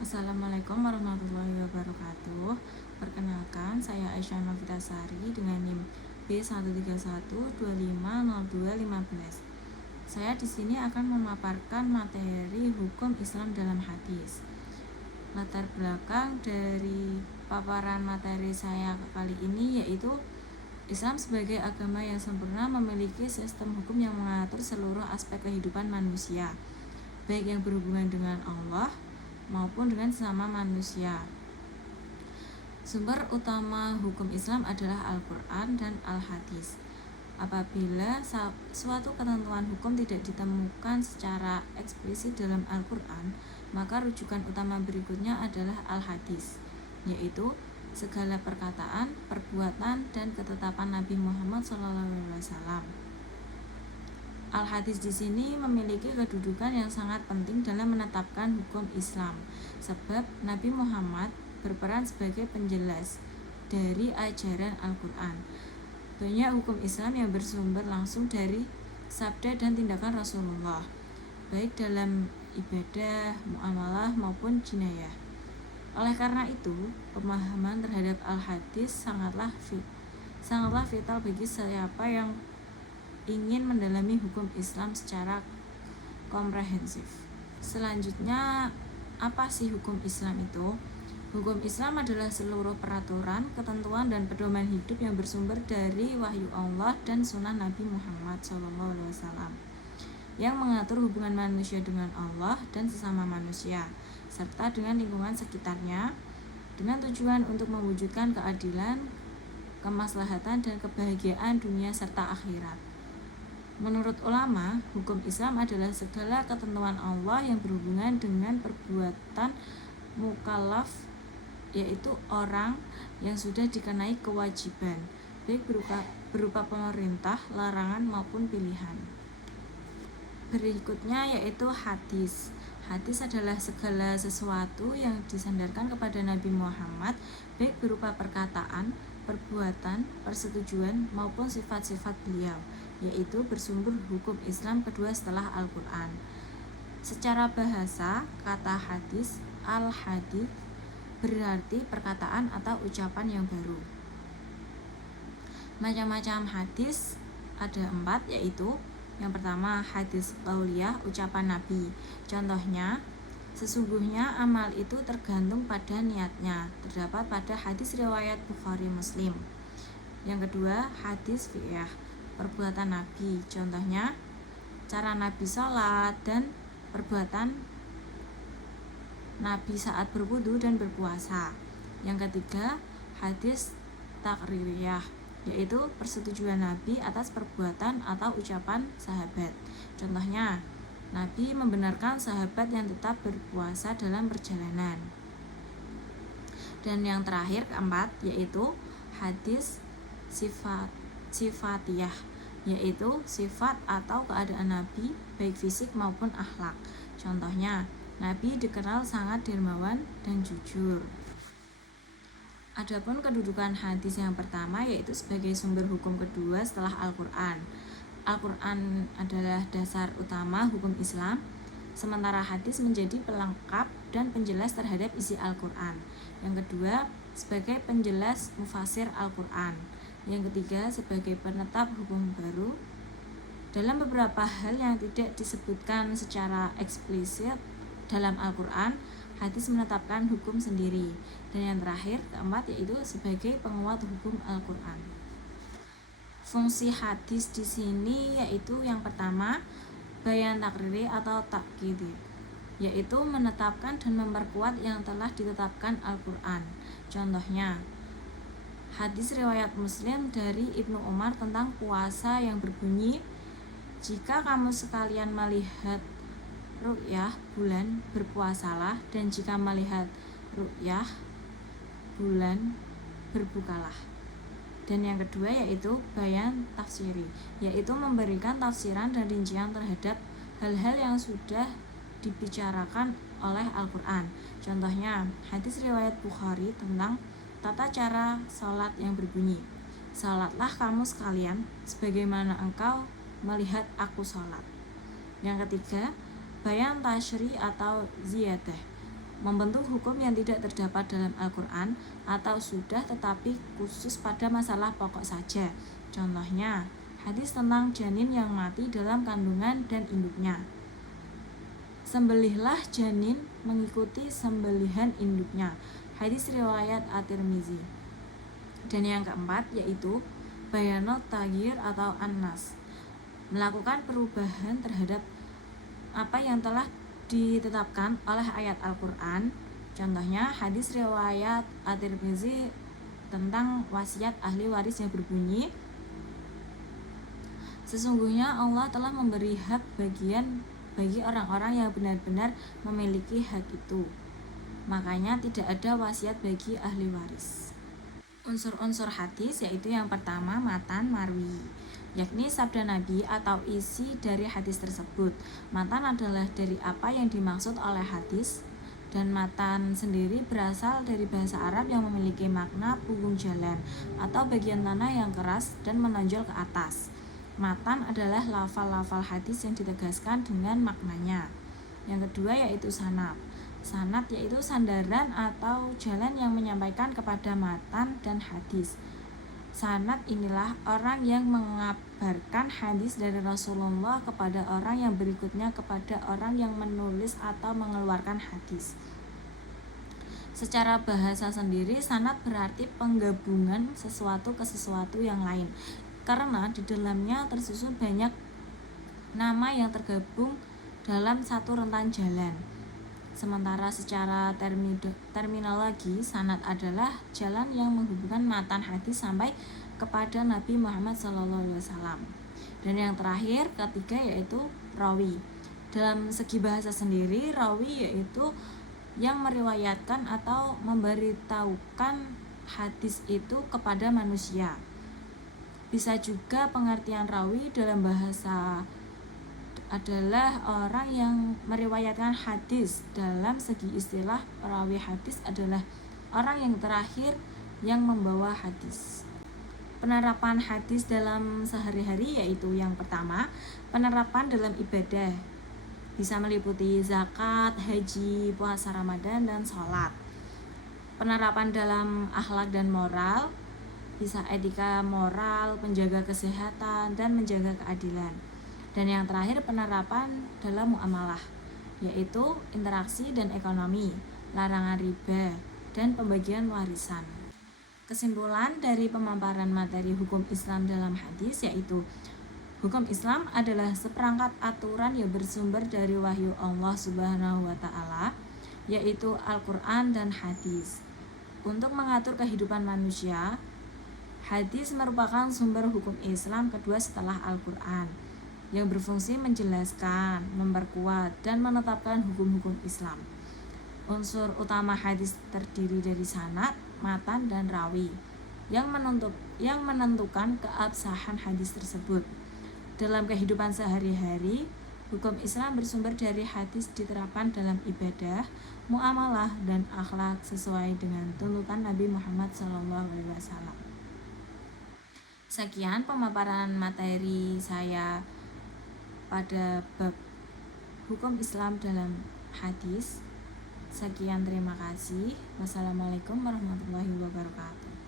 Assalamualaikum warahmatullahi wabarakatuh. Perkenalkan, saya Aisyah Novitasari dengan NIM B131250215. Saya di sini akan memaparkan materi hukum Islam dalam hadis. Latar belakang dari paparan materi saya kali ini yaitu Islam sebagai agama yang sempurna memiliki sistem hukum yang mengatur seluruh aspek kehidupan manusia, baik yang berhubungan dengan Allah maupun dengan sesama manusia. Sumber utama hukum Islam adalah Al-Quran dan Al-Hadis. Apabila suatu ketentuan hukum tidak ditemukan secara eksplisit dalam Al-Quran, maka rujukan utama berikutnya adalah Al-Hadis, yaitu segala perkataan, perbuatan, dan ketetapan Nabi Muhammad SAW. Al-Hadis di sini memiliki kedudukan yang sangat penting dalam menetapkan hukum Islam, sebab Nabi Muhammad berperan sebagai penjelas dari ajaran Al-Quran. Banyak hukum Islam yang bersumber langsung dari sabda dan tindakan Rasulullah, baik dalam ibadah, muamalah maupun jinayah. Oleh karena itu, pemahaman terhadap Al-Hadis sangatlah vital bagi siapa yang ingin mendalami hukum Islam secara komprehensif. Selanjutnya, apa sih hukum Islam itu? Hukum Islam adalah seluruh peraturan, ketentuan, dan pedoman hidup yang bersumber dari wahyu Allah dan sunnah Nabi Muhammad SAW yang mengatur hubungan manusia dengan Allah dan sesama manusia, serta dengan lingkungan sekitarnya, dengan tujuan untuk mewujudkan keadilan, kemaslahatan, dan kebahagiaan dunia serta akhirat. Menurut ulama, hukum Islam adalah segala ketentuan Allah yang berhubungan dengan perbuatan mukallaf, yaitu orang yang sudah dikenai kewajiban, baik berupa pemerintah, larangan maupun pilihan. Berikutnya yaitu hadis. Hadis adalah segala sesuatu yang disandarkan kepada Nabi Muhammad, baik berupa perkataan, perbuatan, persetujuan maupun sifat-sifat beliau, yaitu bersumber hukum Islam kedua setelah Al-Quran. Secara bahasa, kata hadis, al-hadith, berarti perkataan atau ucapan yang baru. Macam-macam hadis ada 4, yaitu yang pertama hadis qauliyah, ucapan Nabi. Contohnya, sesungguhnya amal itu tergantung pada niatnya, terdapat pada hadis riwayat Bukhari Muslim. Yang kedua, hadis fi'ah, perbuatan Nabi. Contohnya, cara Nabi sholat dan perbuatan Nabi saat berwudu dan berpuasa. Yang ketiga, hadis takririyah, yaitu persetujuan Nabi atas perbuatan atau ucapan sahabat. Contohnya, Nabi membenarkan sahabat yang tetap berpuasa dalam perjalanan. Dan yang terakhir, keempat, yaitu hadis sifatiyah, yaitu sifat atau keadaan Nabi baik fisik maupun akhlak. Contohnya, Nabi dikenal sangat dermawan dan jujur. Adapun kedudukan hadis yang pertama yaitu sebagai sumber hukum kedua setelah Al-Quran. Al-Quran adalah dasar utama hukum Islam, sementara hadis menjadi pelengkap dan penjelas terhadap isi Al-Quran. Yang kedua, sebagai penjelas mufasir Al-Quran. Yang ketiga, sebagai penetap hukum baru. Dalam beberapa hal yang tidak disebutkan secara eksplisit dalam Al-Quran, hadis menetapkan hukum sendiri. Dan yang terakhir, keempat, yaitu sebagai penguat hukum Al-Quran. Fungsi hadis di sini yaitu yang pertama, bayan takriri atau takkidi, yaitu menetapkan dan memperkuat yang telah ditetapkan Al-Quran. Contohnya, hadis riwayat Muslim dari Ibnu Umar tentang puasa yang berbunyi, jika kamu sekalian melihat ru'yah bulan, berpuasalah, dan jika melihat ru'yah bulan, berbukalah. Dan yang kedua yaitu bayan tafsiri, yaitu memberikan tafsiran dan rincian terhadap hal-hal yang sudah dibicarakan oleh Al-Quran. Contohnya, hadis riwayat Bukhari tentang tata cara sholat yang berbunyi, sholatlah kamu sekalian sebagaimana engkau melihat aku sholat. Yang ketiga, bayan tashri atau ziyadah, membentuk hukum yang tidak terdapat dalam Al-Quran atau sudah tetapi khusus pada masalah pokok saja. Contohnya, hadis tentang janin yang mati dalam kandungan dan induknya. Sembelihlah janin mengikuti sembelihan induknya. Hadis riwayat At-Tirmizi. Dan yang keempat yaitu bayanut taghyir atau an-nas, melakukan perubahan terhadap apa yang telah ditetapkan oleh ayat Al-Quran. Contohnya hadis riwayat At-Tirmizi tentang wasiat ahli waris yang berbunyi, sesungguhnya Allah telah memberi hak bagian bagi orang-orang yang benar-benar memiliki hak itu. Makanya tidak ada wasiat bagi ahli waris. Unsur-unsur hadis yaitu yang pertama matan marwi, yakni sabda Nabi atau isi dari hadis tersebut. Matan adalah dari apa yang dimaksud oleh hadis, dan matan sendiri berasal dari bahasa Arab yang memiliki makna punggung jalan atau bagian tanah yang keras dan menonjol ke atas. Matan adalah lafal-lafal hadis yang ditegaskan dengan maknanya. Yang kedua yaitu sanad. Sanad yaitu sandaran atau jalan yang menyampaikan kepada matan dan hadis. Sanad inilah orang yang mengabarkan hadis dari Rasulullah kepada orang yang berikutnya kepada orang yang menulis atau mengeluarkan hadis. Secara bahasa sendiri, sanad berarti penggabungan sesuatu ke sesuatu yang lain, karena di dalamnya tersusun banyak nama yang tergabung dalam satu rentan jalan. Sementara secara terminologi, sanad adalah jalan yang menghubungkan matan hadis sampai kepada Nabi Muhammad SAW. Dan yang terakhir, ketiga yaitu rawi. Dalam segi bahasa sendiri, rawi yaitu yang meriwayatkan atau memberitahukan hadis itu kepada manusia. Bisa juga pengertian rawi dalam bahasa adalah orang yang meriwayatkan hadis. Dalam segi istilah, perawi hadis adalah orang yang terakhir yang membawa hadis. Penerapan hadis dalam sehari-hari yaitu yang pertama, penerapan dalam ibadah. Bisa meliputi zakat, haji, puasa Ramadan, dan sholat. Penerapan dalam akhlak dan moral, bisa etika moral, menjaga kesehatan, dan menjaga keadilan. Dan yang terakhir penerapan dalam muamalah, yaitu interaksi dan ekonomi, larangan riba, dan pembagian warisan. Kesimpulan dari pemaparan materi hukum Islam dalam hadis yaitu hukum Islam adalah seperangkat aturan yang bersumber dari wahyu Allah Subhanahu wa Ta'ala, yaitu Al-Quran dan hadis. Untuk mengatur kehidupan manusia, hadis merupakan sumber hukum Islam kedua setelah Al-Quran, yang berfungsi menjelaskan, memperkuat, dan menetapkan hukum-hukum Islam. Unsur utama hadis terdiri dari sanad, matan, dan rawi yang menentukan keabsahan hadis tersebut. Dalam kehidupan sehari-hari, hukum Islam bersumber dari hadis diterapkan dalam ibadah, muamalah, dan akhlak sesuai dengan tuntutan Nabi Muhammad SAW. Sekian pemaparan materi saya pada bab hukum Islam dalam hadis. Sekian, terima kasih. Wassalamualaikum warahmatullahi wabarakatuh.